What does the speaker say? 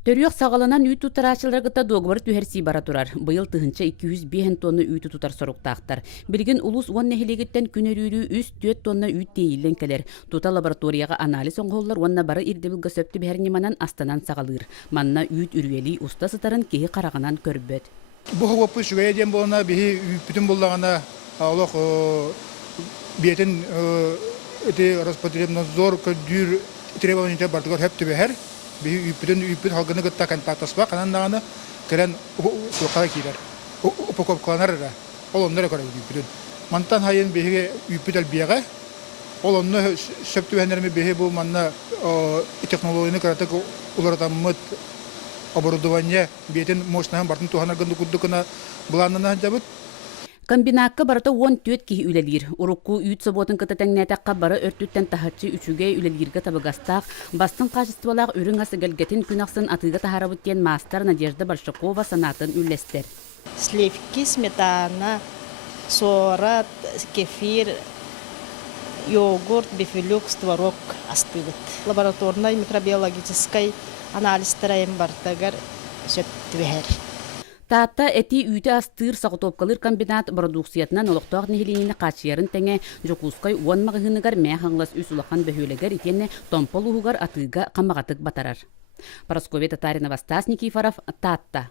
Төрүөх сагаланан үй тутарачыларгыта договор түһерси бара турар. Быйыл тыһынча 205 тонна үй тутар соруктаактар. Билген улус уон нехилегиттен күнөрүүрүү үс 4 тонна үй тейилен келер. Тута лабораторияга анализ оңголлар уонна бары ирдебилга сөптү бэхерниманан астанан сагалыр. Манна үйт үрүели уста сытарын кеhi караганан көрбөт. Бу хоппу шугая дем болна бихи бүтүн боллагана алох биетен эти Роспотребнадзор көдүр требования бардыгар хептү бехер. Бихи үппүтен халгыны гытта контактаспа канандаганы керен сукара килер. Упаковкаланар да. Ол оннора көрөй үппүтен. Мантан хайын бихи үппүтел бияга. Ол онны сөптү бехерме бихи бу манна технологияны каратак уларатаммыт оборудование биетен мощнаһын бартын туханар гынды куддукына буланына жабыт. Комбинатка барата 14 киһи үлелир. Урукку үйт соботун кыта тәңнәтәкка бары өртүттен тахарчы үчүгей үлелирге табыгастак, бастын качестволак үрүң асыгелгетин күнаксын атыга тахарабыт тен мастер Надежда Большакова санатын үллестер. Сливки, сметана, сора, кефир, йогурт, бифилюкс, творог астыбыт. Лабораторной микробиологической анализ тарайым бартагар сөптүбәһәр. Таатта эти үйті астыр сағытопкалыр комбинат продукциятынан олықтуақ нехилиніне қачиярын тәңе жокускай уан мағығынығар мә хаңлас үс улақан бөхөлегер итенне томпол уғығар атыға қамағатық батарар. Парасковия Татарина, Вастас Никифоров, Таатта.